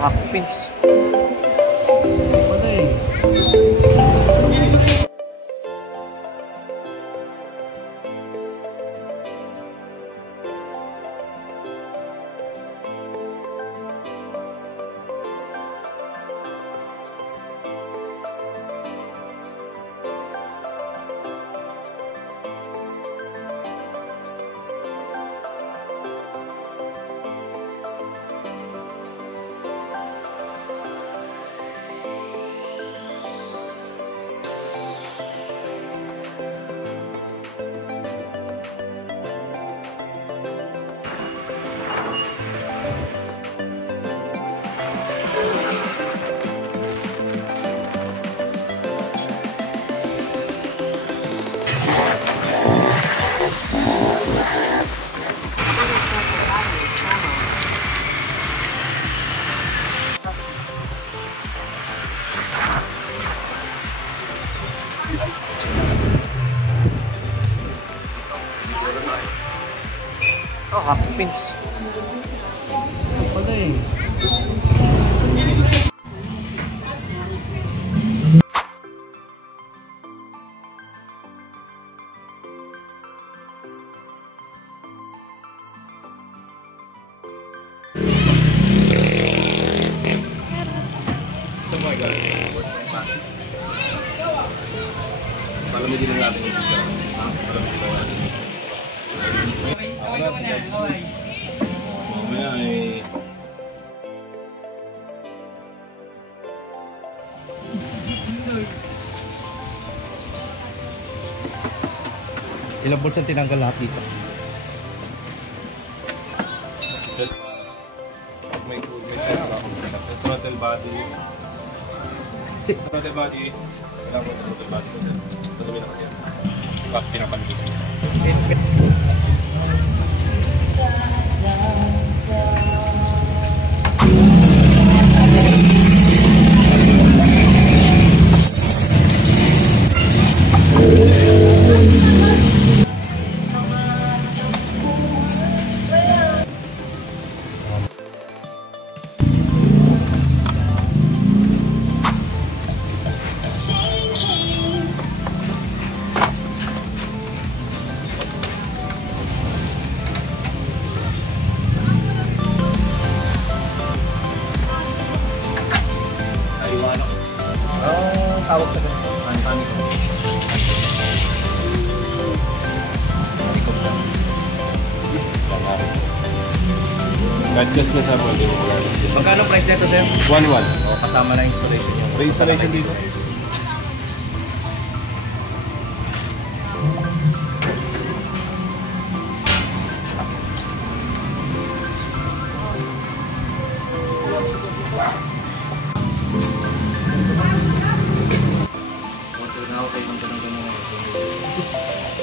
half pins. Wala eh. Oh, half pins. Wala eh. Palamigin lang natin yung pizza. Ha? Palamigin lang natin. Mamaya ay... Ilang bulsa tinanggal lahat dito? May throttle body. Throttle body. Kailangan mo throttle body. Madumi na kasi yan. Pinapaligid niya. Tawag sa ganito. Panik. God-just na sa mga Magkano price nito, sir? 1-1. O, kasama na installation yung... Free installation dito.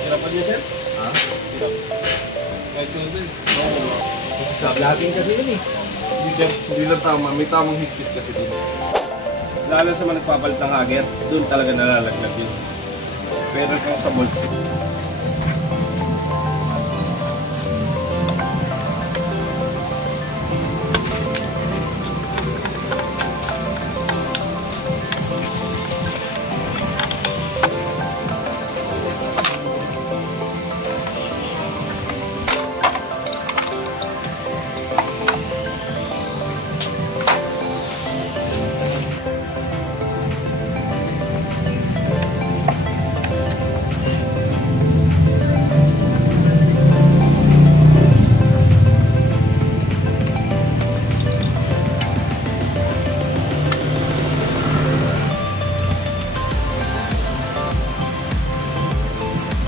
Hirapan niyo, sir? Ha? Hirap. Kahit sino din. Sa vlogging kasi yun eh. Hindi lang tama. May tamang higpit kasi dito. Lalo sa mga nagpapalit ng hanger, doon talaga nalalaglag yun. Pero kung sa bolt,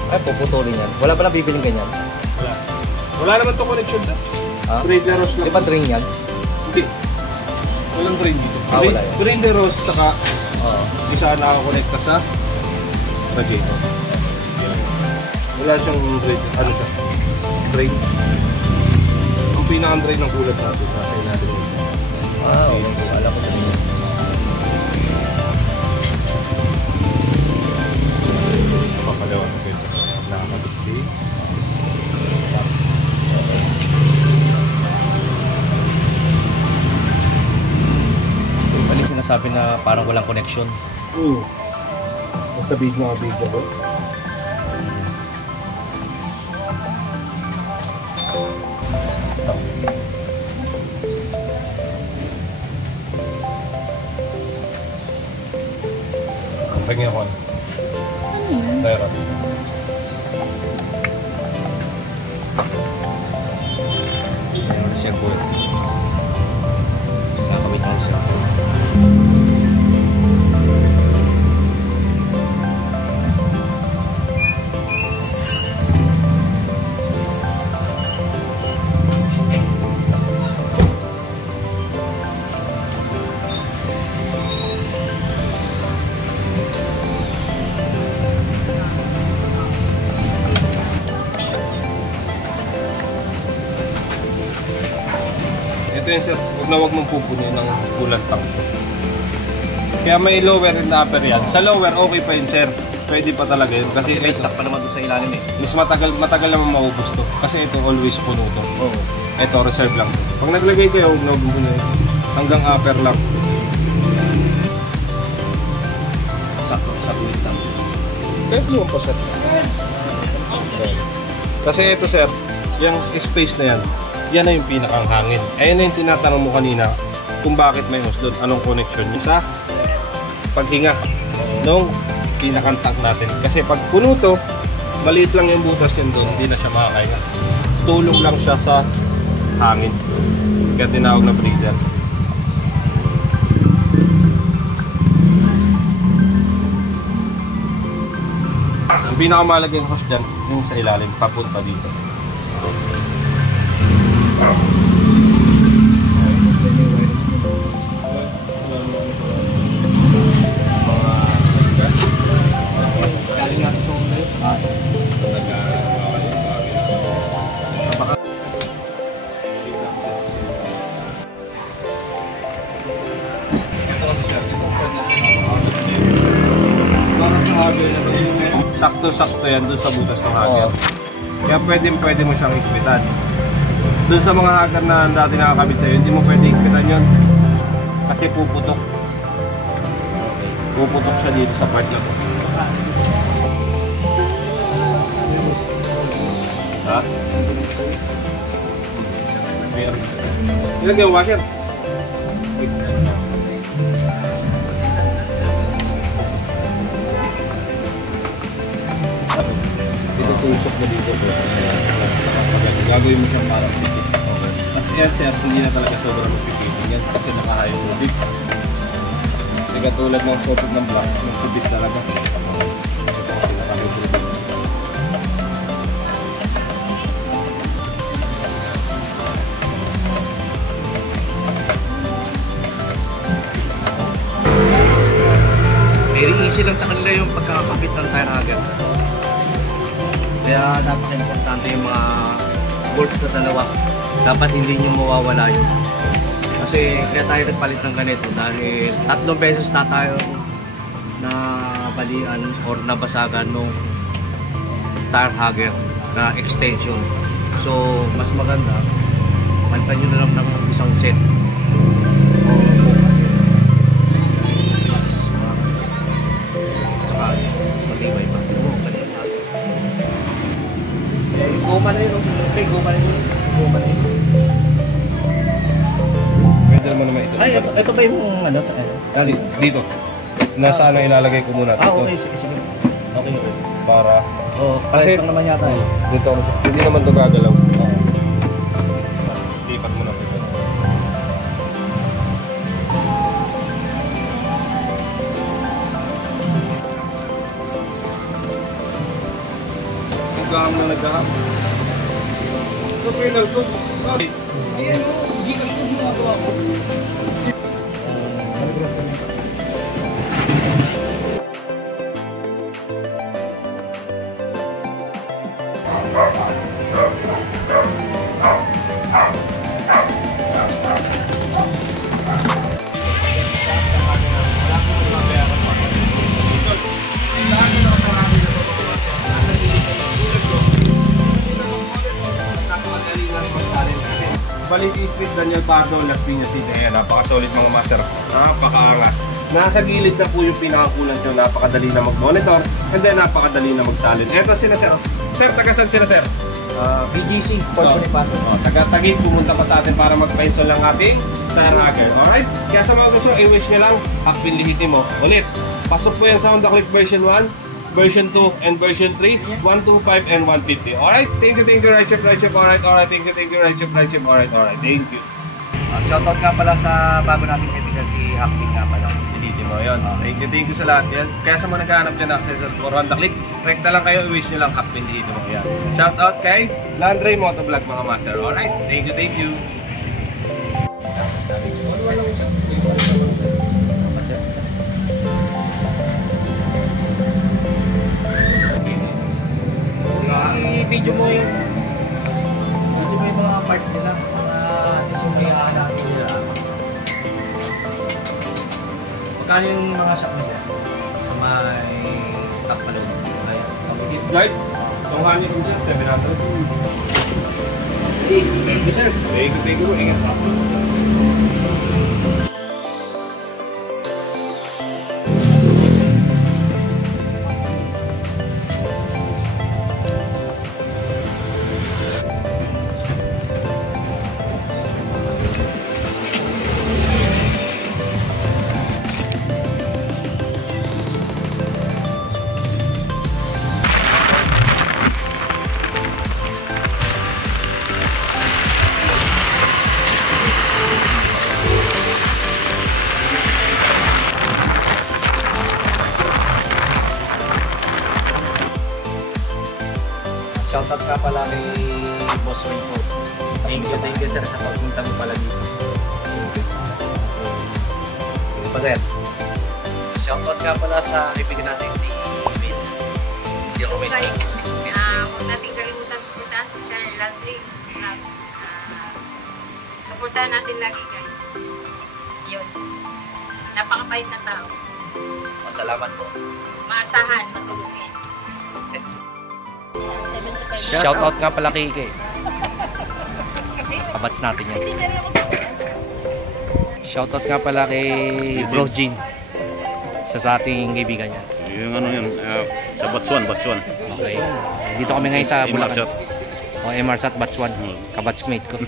Ay, puputulin yan. Wala pa na bibiling ganyan. wala. Wala naman itong connection doon. Ha? Traderos lang. Di ba drain yan? Hindi. Walang drain dito. Ah, wala yan. Traderos saka Oo. isa nakakonekta sa radiator. Yan. Wala siyang drain. Ano siya? Drain. Ang pinakang drain ng kulad natin. Nasa natin yun. Ah, okay. Alam ko sa inyo. Papagawa ko ito. Nakakabisi. sinasabi na parang walang connection. Sa video ko. Tingnan ko. Tara. Yung cellphone. Nakamit ng cellphone. Ito yun sir, huwag mong pupunin ng coolant tank. Kaya may lower and upper yan. Sa lower, okay pa yun sir. Pwede pa talaga yun. Kasi May stock pa naman doon sa ilalim eh. mas matagal naman maubos to. Kasi ito always puno to. Oo. Ito, reserve lang. Pag naglagay kayo, huwag na pupunin. Hanggang upper lang. Sakto lang. Pwede mo pa sir. Kasi ito sir, yung space na yan, yan na yung pinakang hangin. Ayan na yung tinatanong mo kanina kung bakit may hose doon. Anong connection niya sa paghinga nung pinakang tank natin. Kasi pag puno to, maliit lang yung butas yan doon, hindi na siya makakahinga. Tulong lang siya sa hangin. Kaya tinawag na breather. Ang pinakamalaging hose dyan, yung sa ilalim, papunta dito. Sakto-sakto yan dun sa butas ng hanger. Kaya pwede mo siyang ikpitan. Dun sa mga hanger na dati nakakabit sa'yo, hindi mo pwede ikpitan yun. Kasi puputok. Puputok siya dito sa part na to. Ha? Ilagay yung washer. Tusok na dito gagawin mo siyang parang pipit. Kasi yan sir, hindi na talaga sobrang pipitin yan kasi nakahayo tubig. Kasi katulad ng sotot ng black, yung tubig talaga. Very easy lang sa kanila yung pagkakapit ng tire hanger. Kaya napaka-importante yung mga bolts na dalawa. Dapat hindi nyo mawawala yun. Kasi kaya tayo nagpalit ng ganito dahil 3 beses na tayo na balian or nabasagan nung tire hanger na extension. So mas maganda, palitan nyo na lang ng isang set. Mas matibay pa. Goma na yun, okay, goma na yun. Pwede naman naman ito. Ay, ito ba yung ano sa dito. Nasaan na ilalagay ko muna dito. okay, sige. Okay. Para Pares lang naman yata eh. dito, hindi naman ito gagalaw. Lipat mo na ito. Naghaham na naghaham. Ito trailer ko. Hindi ka ito ginagawa ko. Baliti Street, Daniel Pardo, Las Piñas City. Ayan, napaka-solid mga master. Napakaangas. Nasa gilid na po yung pinakakulan nyo. Napakadali na mag-monitor. And then, napakadali na magsalin. Eto sila, sir. Sir, taga-saan sila, sir? BGC, Fort Bonifacio. Taga-Taguig, pumunta pa sa atin para mag-pencil ng ating tire hacker. Alright? Kaya sa mga gusto, i-wish nyo lang, hakpin lihitin mo. Ulit, pasok po yan sa Honda Click version 1, version 2, and version 3, 125 and 150. Alright? Thank you, Ride Chef. Alright. Thank you, Ride Chef. Alright. Thank you. Shoutout nga pala sa bago nating kaibigan si Hakpin nga pala. Dito mo yun. Thank you sa lahat yan. Kaya sa mga naghahanap dyan ng accessory for Honda Click, rekta lang kayo, i-wish nyo lang hakpin dito mo. Yan. Shoutout kay Landry Motovlog mga master. Alright? Thank you. I-video mo yung mga parts nila, mga isumayaan natin nila. Magkano yung mga shop mo siya? Sa may top pala yun. Right? So, hangin ko dyan, 700. Thank you, sir. Thank you. Ingat pa. Shoutout nga pala kay Boss Ray po. Thank you sir sa pagpunta mo pala dito. Thank you pa sir. Shoutout nga pala sa kaibigan natin si Vin. Hindi ako may Huwag natin kalimutan suportahan si Sir Landry. Suportahan natin lagi guys. Yun. Napakabait na tao. Salamat po. Maasahan, matulungin. Shoutout nga pala kay Ike. Kabats natin yan. Shoutout nga pala kay Bro Jean. Isa sa ating kaibigan niya. Yung ano yun, sa Batsuan. Okay. Dito kami ngayon sa Bulacan. Imarsat. O, Emarsat Batsuan. Kabatsmate ko.